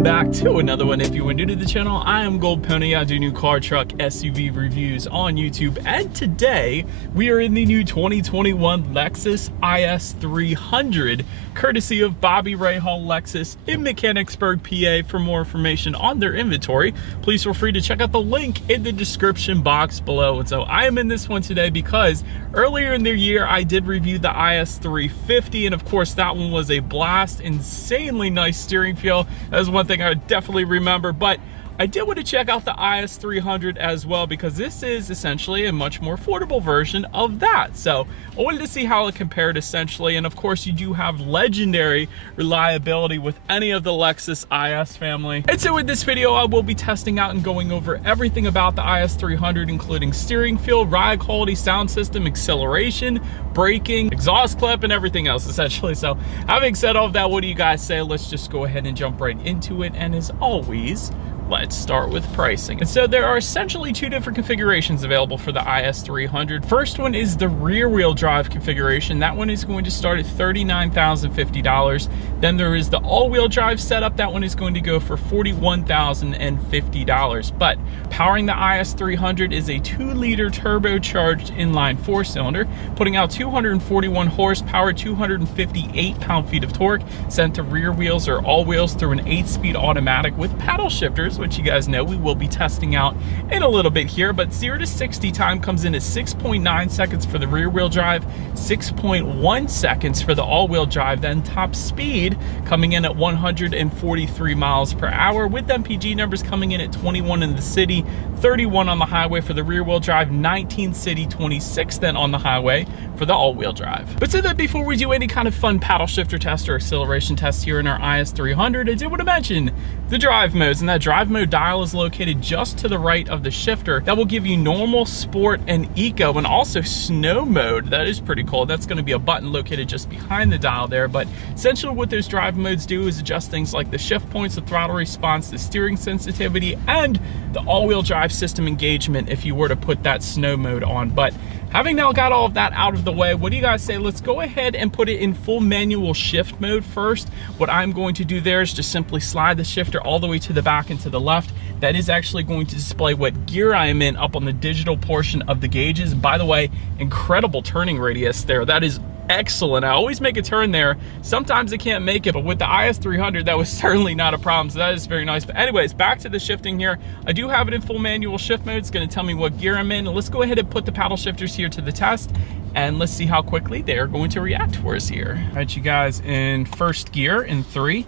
welcome back to another one. If you are new to the channel, I am Gold Pony. I do new car, truck, SUV reviews on YouTube, and today we are in the new 2021 Lexus IS 300, courtesy of Bobby Rahal Lexus in Mechanicsburg, PA. For more information on their inventory, please feel free to check out the link in the description box below. And so I am in this one today because earlier in the year I did review the IS 350, and of course that one was a blast. Insanely nice steering feel. That is one thing I definitely remember, but I did want to check out the IS 300 as well because this is essentially a much more affordable version of that. So I wanted to see how it compared essentially, and of course you do have legendary reliability with any of the Lexus IS family. And so in this video I will be testing out and going over everything about the IS 300, including steering feel, ride quality, sound system, acceleration, braking, exhaust clip, and everything else essentially. So having said all of that, what do you guys say? Let's just go ahead and jump right into it, and as always, let's start with pricing. And so there are essentially two different configurations available for the IS 300. First one is the rear wheel drive configuration. That one is going to start at $39,050. Then there is the all-wheel drive setup. That one is going to go for $41,050. But powering the IS 300 is a 2-liter turbocharged inline 4-cylinder, putting out 241 horsepower, 258 pound-feet of torque, sent to rear wheels or all wheels through an 8-speed automatic with paddle shifters, which you guys know we will be testing out in a little bit here. But 0 to 60 time comes in at 6.9 seconds for the rear wheel drive, 6.1 seconds for the all-wheel drive. Then top speed coming in at 143 miles per hour, with MPG numbers coming in at 21 in the city, 31 on the highway for the rear wheel drive, 19 city, 26 then on the highway for the all-wheel drive. But so that before we do any kind of fun paddle shifter test or acceleration test here in our IS 300, I did want to mention the drive modes, and that drive mode dial is located just to the right of the shifter. That will give you normal, sport, and eco, and also snow mode. That is pretty cool. That's going to be a button located just behind the dial there. But essentially what those drive modes do is adjust things like the shift points, the throttle response, the steering sensitivity, and the all-wheel drive system engagement if you were to put that snow mode on. But having now got all of that out of the way, what do you guys say? Let's go ahead and put it in full manual shift mode first. What I'm going to do there is just simply slide the shifter all the way to the back and to the left. That is actually going to display what gear I am in up on the digital portion of the gauges. By the way, incredible turning radius there. That is excellent. I always make a turn there. Sometimes I can't make it, but with the IS 300, that was certainly not a problem. So that is very nice. But anyways, back to the shifting here. I do have it in full manual shift mode. It's going to tell me what gear I'm in. And let's go ahead and put the paddle shifters here to the test, and let's see how quickly they are going to react for us here. All right, you guys, in first gear in 3,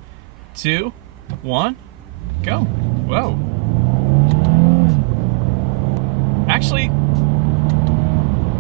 2, 1, go. Whoa. Actually,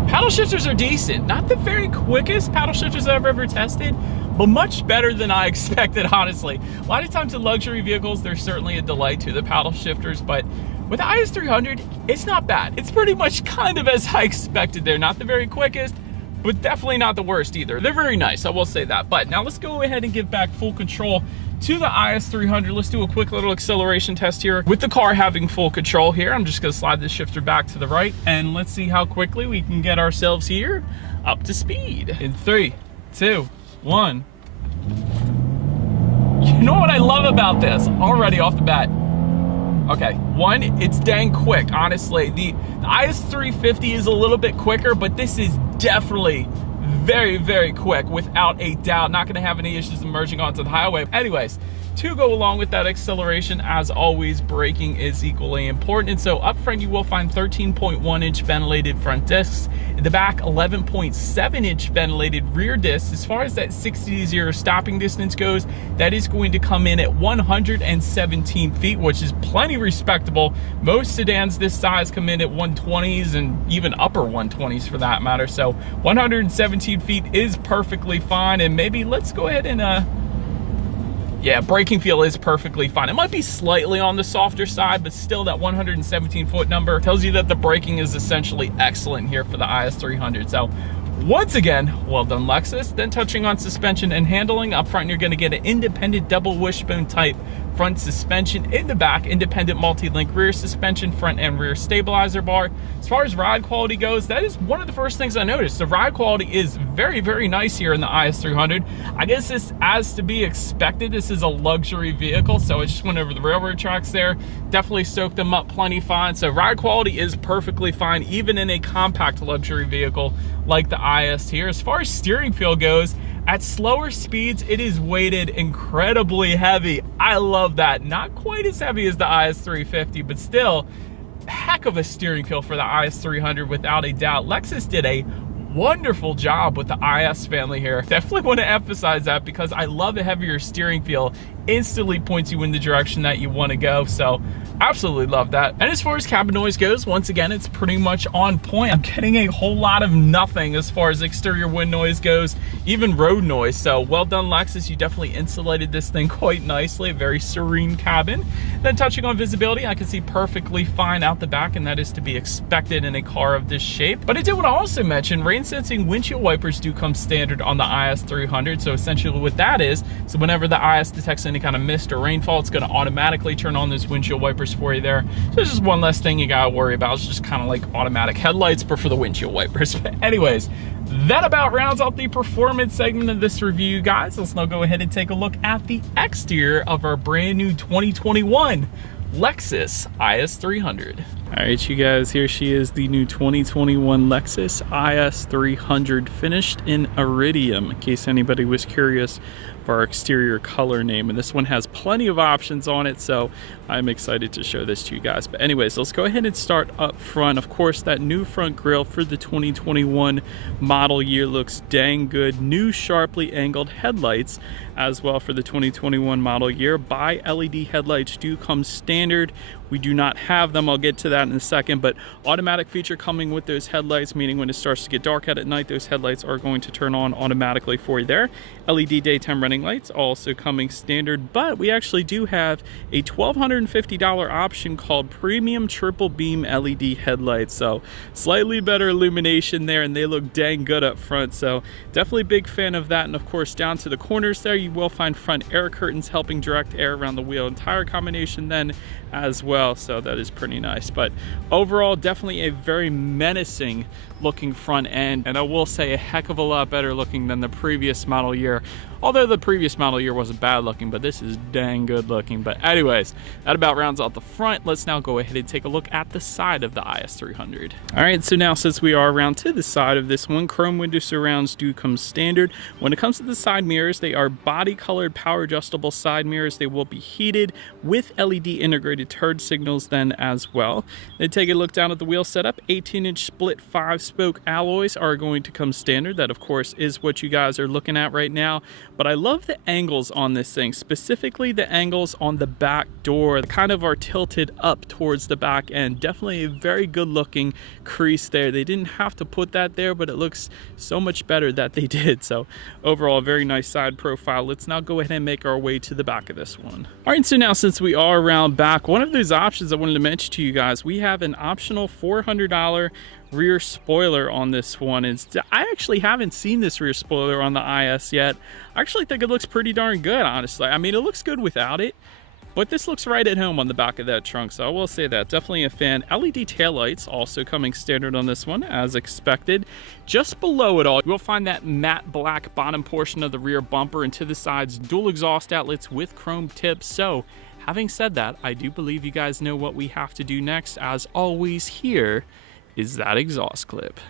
paddle shifters are decent. Not the very quickest paddle shifters I've ever tested, but much better than I expected, honestly. A lot of times in luxury vehicles, there's certainly a delay to the paddle shifters, but with the IS 300, it's not bad. It's pretty much kind of as I expected there. Not the very quickest, but definitely not the worst either. They're very nice, I will say that. But now let's go ahead and give back full control to the IS 300. Let's do a quick little acceleration test here with the car having full control here. I'm just gonna slide the shifter back to the right, and let's see how quickly we can get ourselves here up to speed. In 3, 2, 1. You know what I love about this already off the bat? Okay, one, it's dang quick, honestly. The IS 350 is a little bit quicker, but this is definitely very, very quick, without a doubt. Not gonna have any issues emerging onto the highway. Anyways, to go along with that acceleration, as always, braking is equally important. And so up front, you will find 13.1-inch ventilated front discs. In the back, 11.7-inch ventilated rear discs. As far as that 60 to 0 stopping distance goes, that is going to come in at 117 feet, which is plenty respectable. Most sedans this size come in at 120s and even upper 120s for that matter. So 117 feet is perfectly fine. And maybe let's go ahead and yeah, braking feel is perfectly fine. It might be slightly on the softer side, but still that 117 foot number tells you that the braking is essentially excellent here for the IS 300. So once again, well done Lexus. Then touching on suspension and handling, up front you're going to get an independent double wishbone type front suspension. In the back, independent multi-link rear suspension, front and rear stabilizer bar. As far as ride quality goes, that is one of the first things I noticed. The ride quality is very, very nice here in the IS300. I guess this, as to be expected, this is a luxury vehicle, so it just went over the railroad tracks there. Definitely soaked them up plenty fine. So ride quality is perfectly fine, even in a compact luxury vehicle like the IS here. As far as steering feel goes, at slower speeds, it is weighted incredibly heavy. I love that. Not quite as heavy as the IS350, but still, heck of a steering feel for the IS300 without a doubt. Lexus did a wonderful job with the IS family here. Definitely want to emphasize that because I love a heavier steering feel. Instantly points you in the direction that you want to go. So absolutely love that. And as far as cabin noise goes, once again, it's pretty much on point. I'm getting a whole lot of nothing as far as exterior wind noise goes, even road noise. So well done, Lexus. You definitely insulated this thing quite nicely. A very serene cabin. Then touching on visibility, I can see perfectly fine out the back, and that is to be expected in a car of this shape. But I did want to also mention rain sensing windshield wipers do come standard on the IS300. So essentially what that is, so whenever the IS detects any kind of mist or rainfall, it's going to automatically turn on those windshield wipers for you there. So this is one less thing you got to worry about. It's just kind of like automatic headlights, but for the windshield wipers. But anyways, that about rounds out the performance segment of this review, guys. Let's now go ahead and take a look at the exterior of our brand new 2021 Lexus IS300. All right, you guys, here she is, the new 2021 Lexus IS300, finished in iridium, in case anybody was curious for our exterior color name. And this one has plenty of options on it, so I'm excited to show this to you guys. But anyways, let's go ahead and start up front. Of course, that new front grille for the 2021 model year looks dang good. New sharply angled headlights as well for the 2021 model year. Bi-LED headlights do come standard. We do not have them. I'll get to that in a second, but automatic feature coming with those headlights, meaning when it starts to get dark out at night, those headlights are going to turn on automatically for you there. LED daytime running lights also coming standard, but we actually do have a $1,250 option called premium triple beam LED headlights. So slightly better illumination there, and they look dang good up front. So definitely big fan of that. And of course, down to the corners there, you will find front air curtains helping direct air around the wheel and tire combination then as well. So that is pretty nice. But overall, definitely a very menacing looking front end, and I will say a heck of a lot better looking than the previous model year. Although the previous model year wasn't bad looking, but this is dang good looking. But anyways, that about rounds out the front. Let's now go ahead and take a look at the side of the IS300. All right, so now since we are around to the side of this one, chrome window surrounds do come standard. When it comes to the side mirrors, they are body colored power adjustable side mirrors. They will be heated with LED integrated turn signals then as well. Then take a look down at the wheel setup. 18-inch split 5-spoke alloys are going to come standard. That of course is what you guys are looking at right now. But I love the angles on this thing, specifically the angles on the back door, kind of are tilted up towards the back end. Definitely a very good looking crease there. They didn't have to put that there, but it looks so much better that they did. So overall, a very nice side profile. Let's now go ahead and make our way to the back of this one. All right, so now since we are around back, one of those options I wanted to mention to you guys, we have an optional $400 rear spoiler on this one. I actually haven't seen this rear spoiler on the IS yet. I actually think it looks pretty darn good, honestly. I mean, it looks good without it, but this looks right at home on the back of that trunk, so I will say that. Definitely a fan. LED taillights also coming standard on this one, as expected. Just below it all, you'll find that matte black bottom portion of the rear bumper, and to the sides, dual exhaust outlets with chrome tips. So, having said that, I do believe you guys know what we have to do next. As always, here is that exhaust clip.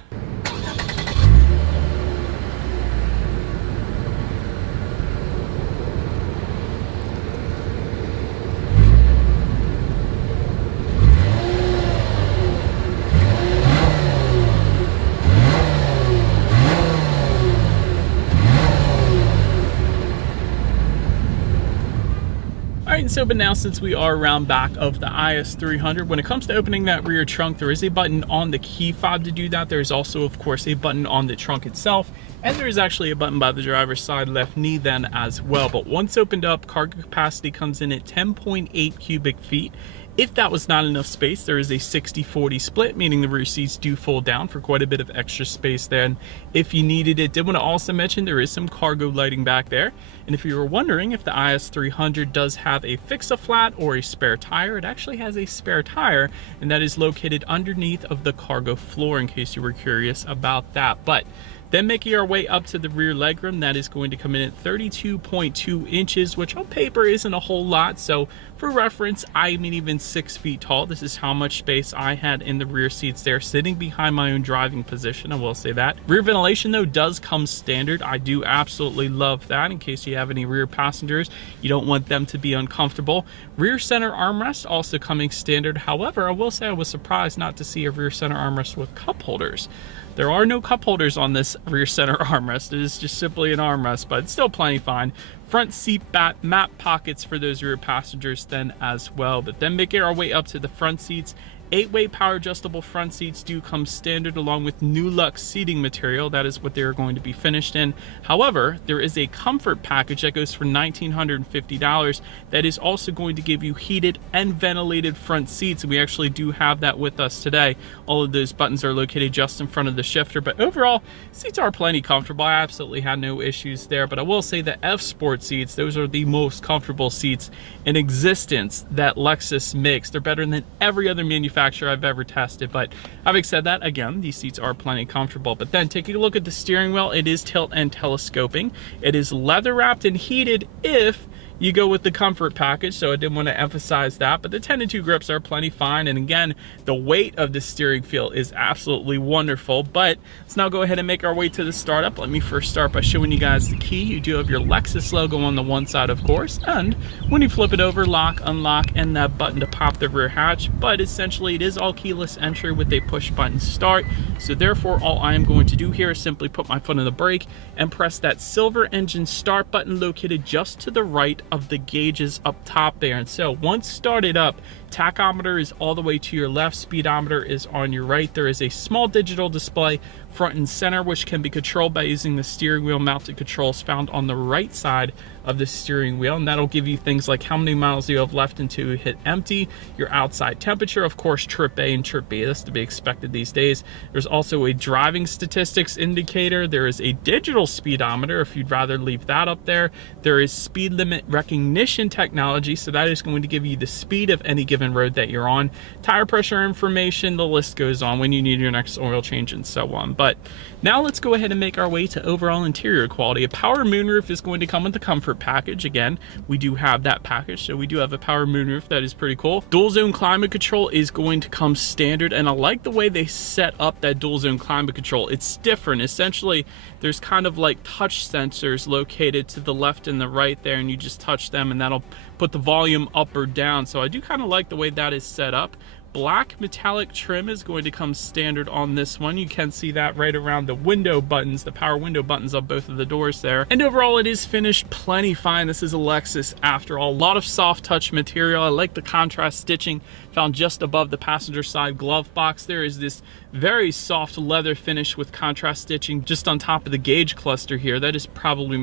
Alright, so but now since we are around back of the IS300, when it comes to opening that rear trunk, there is a button on the key fob to do that. There's also, of course, a button on the trunk itself, and there is actually a button by the driver's side left knee then as well. But once opened up, cargo capacity comes in at 10.8 cubic feet. If that was not enough space, there is a 60-40 split, meaning the rear seats do fold down for quite a bit of extra space there. And if you needed it, did want to also mention there is some cargo lighting back there. And if you were wondering if the IS300 does have a fix-a-flat or a spare tire, it actually has a spare tire, and that is located underneath of the cargo floor, in case you were curious about that. But then making our way up to the rear legroom, that is going to come in at 32.2 inches, which on paper isn't a whole lot. So for reference, I'm even 6 feet tall. This is how much space I had in the rear seats there, sitting behind my own driving position, I will say that. Rear ventilation though does come standard. I do absolutely love that. In case you have any rear passengers, you don't want them to be uncomfortable. Rear center armrest also coming standard. However, I will say I was surprised not to see a rear center armrest with cup holders. There are no cup holders on this rear center armrest. It is just simply an armrest, but it's still plenty fine. Front seat mat pockets for those rear passengers then as well. But then making our way up to the front seats, 8-way power adjustable front seats do come standard along with new Lux seating material. That is what they're going to be finished in. However, there is a comfort package that goes for $1,950 that is also going to give you heated and ventilated front seats. And we actually do have that with us today. All of those buttons are located just in front of the shifter, but overall, seats are plenty comfortable. I absolutely had no issues there, but I will say the F Sport seats, those are the most comfortable seats in existence that Lexus makes. They're better than every other manufacturer I've ever tested. But having said that, again, these seats are plenty comfortable. But then taking a look at the steering wheel, it is tilt and telescoping. It is leather wrapped and heated if you go with the comfort package, so I did want to emphasize that. But the 10-2 grips are plenty fine, and again, the weight of the steering wheel is absolutely wonderful. But let's now go ahead and make our way to the startup. Let me first start by showing you guys the key. You do have your Lexus logo on the one side, of course, and when you flip it over, lock, unlock, and that button to pop the rear hatch. But essentially, it is all keyless entry with a push button start. So therefore, all I am going to do here is simply put my foot on the brake and press that silver engine start button located just to the right of the gauges up top there. And so once started up, tachometer is all the way to your left, speedometer is on your right. There is a small digital display front and center, which can be controlled by using the steering wheel mounted controls found on the right side of the steering wheel, and that'll give you things like how many miles you have left until you hit empty, your outside temperature, of course, trip A and trip B. That's to be expected these days. There's also a driving statistics indicator. There is a digital speedometer if you'd rather leave that up there. There is speed limit recognition technology, so that is going to give you the speed of any given road that you're on. Tire pressure information, the list goes on, when you need your next oil change and so on. But now let's go ahead and make our way to overall interior quality. A power moonroof is going to come with the comfort package. Again, we do have that package, so we do have a power moonroof. That is pretty cool. Dual zone climate control is going to come standard, and I like the way they set up that dual zone climate control. It's different. Essentially, there's kind of like touch sensors located to the left and the right there, and you just touch them and that'll put the volume up or down. So I do kind of like the way that is set up. Black metallic trim is going to come standard on this one. You can see that right around the window buttons, the power window buttons of both of the doors there. And overall, it is finished plenty fine. This is a Lexus after all. A lot of soft touch material. I like the contrast stitching found just above the passenger side glove box. There is this very soft leather finish with contrast stitching just on top of the gauge cluster here. That is probably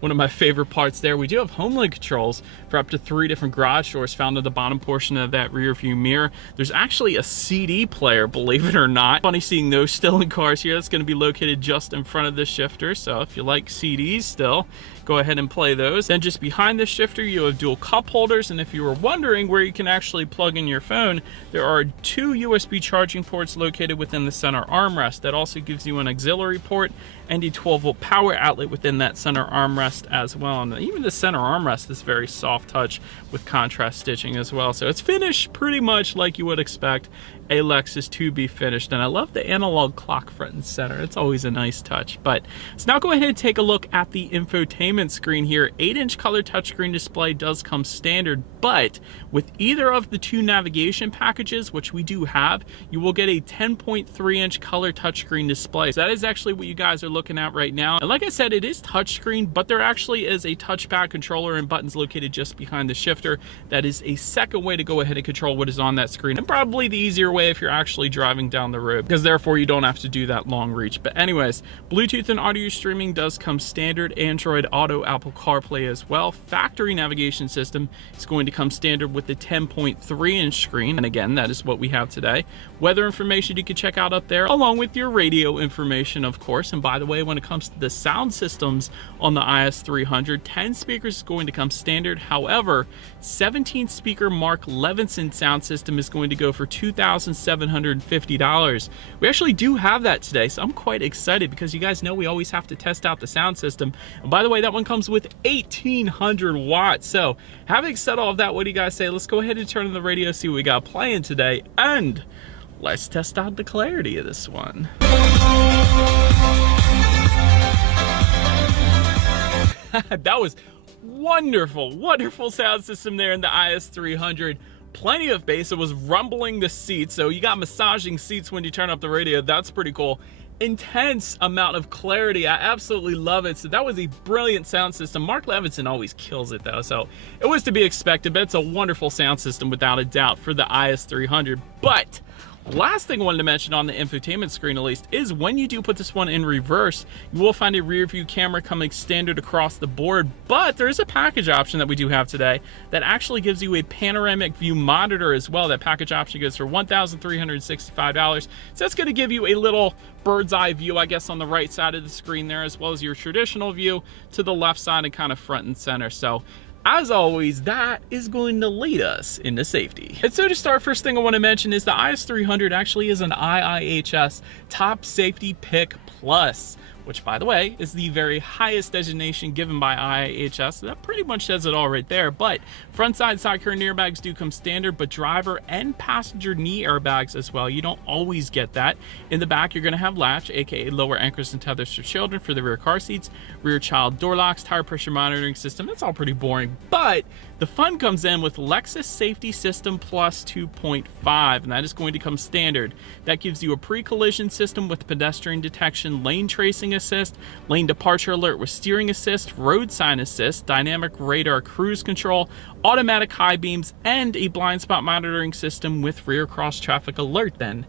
one of my favorite parts there. We do have HomeLink controls for up to 3 different garage doors found at the bottom portion of that rear view mirror. There's actually a CD player, believe it or not. Funny seeing those still in cars here. That's going to be located just in front of the shifter, so if you like CDs still, go ahead and play those. Then just behind the shifter, you have dual cup holders, and if you were wondering where you can actually plug in your phone, there are 2 USB charging ports located within the center armrest. That also gives you an auxiliary port and a 12-volt power outlet within that center armrest as well. And even the center armrest is very soft touch with contrast stitching as well. So it's finished pretty much like you would expect a Lexus to be finished. And I love the analog clock front and center. It's always a nice touch. But let's now go ahead and take a look at the infotainment screen here. 8-inch color touchscreen display does come standard, but with either of the 2 navigation packages, which we do have, you will get a 10.3-inch color touchscreen display. So that is actually what you guys are looking at right now. And like I said, it is touchscreen, but there actually is a touchpad controller and buttons located just behind the shifter. That is a second way to go ahead and control what is on that screen, and probably the easier way if you're actually driving down the road, because therefore you don't have to do that long reach. But anyways, Bluetooth and audio streaming does come standard. Android Auto, Apple CarPlay as well. Factory navigation system is going to come standard with the 10.3-inch screen, and again, that is what we have today. Weather information you can check out up there, along with your radio information, of course. And by the way, when it comes to the sound systems on the IS300, 10 speakers is going to come standard. However, 17 speaker Mark Levinson sound system is going to go for $2,750. We actually do have that today, so I'm quite excited because you guys know we always have to test out the sound system. And by the way, that one comes with 1,800 watts. So having said all of that, what do you guys say? Let's go ahead and turn on the radio, see what we got playing today, and let's test out the clarity of this one. That was wonderful, wonderful sound system there in the IS300. Plenty of bass. It was rumbling the seats, so you got massaging seats when you turn up the radio. That's pretty cool. Intense amount of clarity. I absolutely love it. So that was a brilliant sound system. Mark Levinson always kills it though, so it was to be expected, but it's a wonderful sound system without a doubt for the IS300. But last thing I wanted to mention on the infotainment screen, at least, is when you do put this one in reverse, you will find a rear view camera coming standard across the board, but there is a package option that we do have today that actually gives you a panoramic view monitor as well. That package option goes for $1,365. So that's going to give you a little bird's eye view, I guess, on the right side of the screen there, as well as your traditional view to the left side and kind of front and center. So as always, that is going to lead us into safety. And so to start, first thing I want to mention is the IS300 actually is an IIHS Top Safety Pick Plus, which, by the way, is the very highest designation given by IIHS. So that pretty much says it all right there. But front side curtain airbags do come standard, but driver and passenger knee airbags as well. You don't always get that. In the back, you're going to have latch, aka lower anchors and tethers for children for the rear car seats, rear child door locks, tire pressure monitoring system. That's all pretty boring, but the fun comes in with Lexus Safety System Plus 2.5, and that is going to come standard. That gives you a pre-collision system with pedestrian detection, lane tracing assist, lane departure alert with steering assist, road sign assist, dynamic radar cruise control, automatic high beams, and a blind spot monitoring system with rear cross traffic alert then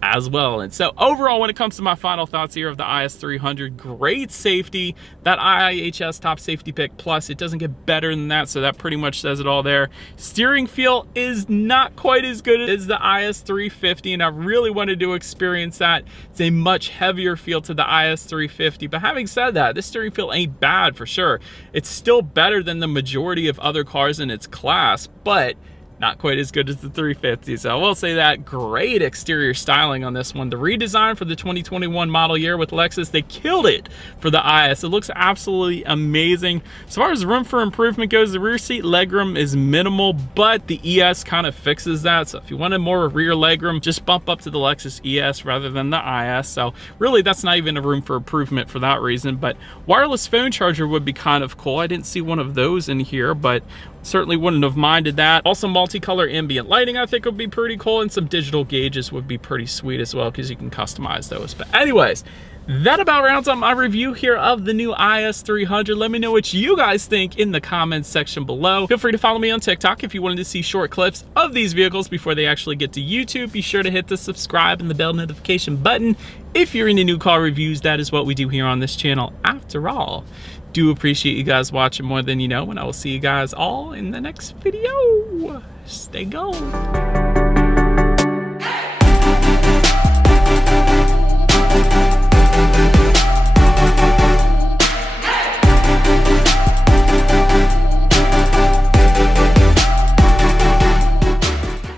as well. And so overall, when it comes to my final thoughts here of the IS300, great safety. That IIHS Top Safety Pick Plus, it doesn't get better than that, so that pretty much says it all there. Steering feel is not quite as good as the IS350, and I really wanted to experience that. It's a much heavier feel to the IS350, but having said that, this steering feel ain't bad for sure. It's still better than the majority of other cars in its class, but not quite as good as the 350. So I will say that. Great exterior styling on this one. The redesign for the 2021 model year with Lexus, they killed it for the IS. It looks absolutely amazing. As far as room for improvement goes, the rear seat legroom is minimal, but the ES kind of fixes that. So if you wanted more rear legroom, just bump up to the Lexus ES rather than the IS. So really, that's not even a room for improvement for that reason. But wireless phone charger would be kind of cool. I didn't see one of those in here, but certainly wouldn't have minded that. Also, multicolor ambient lighting I think would be pretty cool, and some digital gauges would be pretty sweet as well, because you can customize those. But anyways, that about rounds up my review here of the new IS300. Let me know what you guys think in the comments section below. Feel free to follow me on TikTok if you wanted to see short clips of these vehicles before they actually get to YouTube. Be sure to hit the subscribe and the bell notification button if you're into new car reviews. That is what we do here on this channel after all. Do appreciate you guys watching more than you know, and I will see you guys all in the next video. Stay gold.